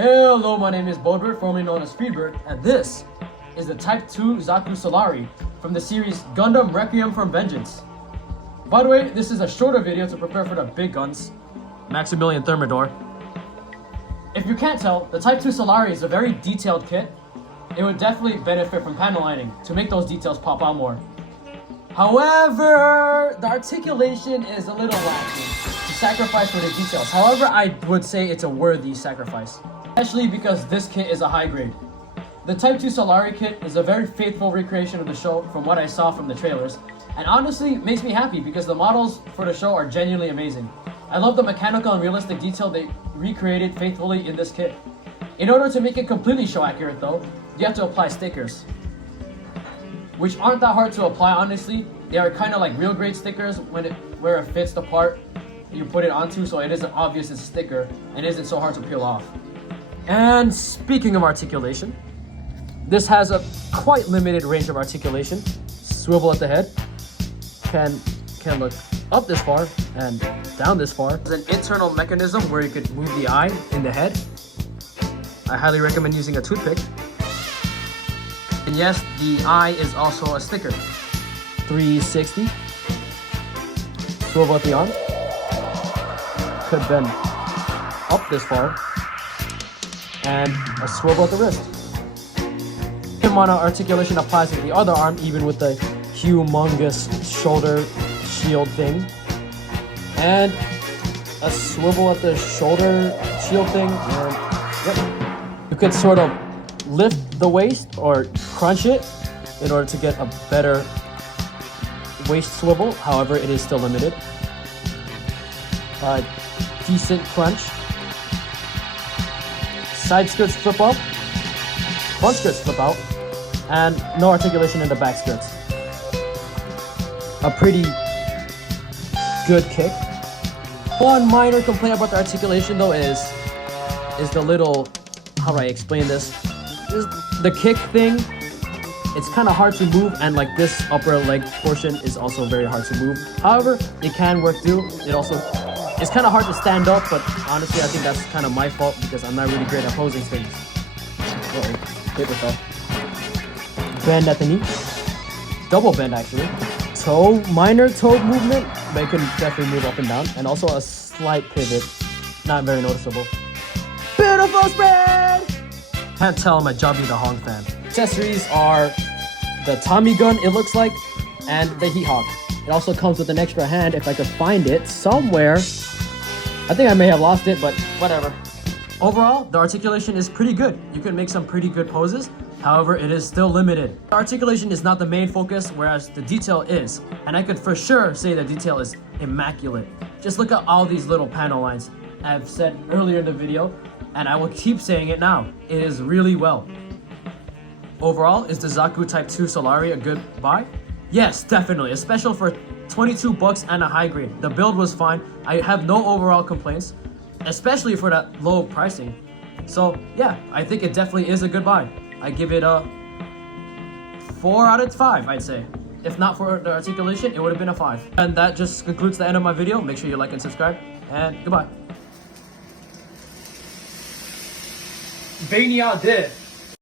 Hello, my name is Bodbird, formerly known as Freebird, and this is the Type 2 Zaku Solari from the series Gundam Requiem from Vengeance. By the way, this is a shorter video to prepare for the big guns, Maximilian Thermidor. If you can't tell, the Type 2 Solari is a very detailed kit. It would definitely benefit from panel lining to make those details pop out more. However, the articulation is a little lacking to sacrifice for the details. However, I would say it's a worthy sacrifice, especially because this kit is a high grade. The Type 2 Solari kit is a very faithful recreation of the show from what I saw from the trailers, and honestly makes me happy because the models for the show are genuinely amazing. I love the mechanical and realistic detail they recreated faithfully in this kit. In order to make it completely show accurate though, you have to apply stickers, which aren't that hard to apply honestly. They are kind of like real grade stickers where it fits the part you put it onto, so it isn't obvious it's a sticker and isn't so hard to peel off. And speaking of articulation, this has a quite limited range of articulation. Swivel at the head, can look up this far and down this far. There's an internal mechanism where you could move the eye in the head. I highly recommend using a toothpick. And yes, the eye is also a sticker. 360. Swivel at the arm. Could bend up this far. And a swivel at the wrist. Mono articulation applies to the other arm, even with the humongous shoulder shield thing. And a swivel at the shoulder shield thing. And yep. You could sort of lift the waist or crunch it in order to get a better waist swivel. However, it is still limited. Decent crunch. Side skirts flip up. Front skirts flip out. And no articulation in the back skirts. A pretty good kick. One minor complaint about the articulation though is the little, how do I explain this? The kick thing, it's kind of hard to move, and like this upper leg portion is also very hard to move. However, it can work too. It's kind of hard to stand up, but honestly I think that's kind of my fault because I'm not really great at posing things. Uh-oh, paper fell. Bend at the knee. Double bend actually. Minor toe movement, but it can definitely move up and down. And also a slight pivot, not very noticeable. Beautiful spread! Can't tell I'm a Jobby the Hong fan. Accessories are the Tommy gun, it looks like, and the Heat Hawk. It also comes with an extra hand if I could find it somewhere. I think I may have lost it, but whatever. Overall, the articulation is pretty good. You can make some pretty good poses. However, it is still limited. The articulation is not the main focus, whereas the detail is. And I could for sure say the detail is immaculate. Just look at all these little panel lines. I've said earlier in the video, and I will keep saying it now. It is really well. Overall, is the Zaku Type 2 Solari a good buy? Yes, definitely, especially for 22 bucks and a high grade. The build was fine. I have no overall complaints, especially for that low pricing. So yeah, I think it definitely is a good buy. I give it a 4 out of 5, I'd say. If not for the articulation, it would have been a 5. And that just concludes the end of my video. Make sure you like and subscribe, and goodbye. Vania did.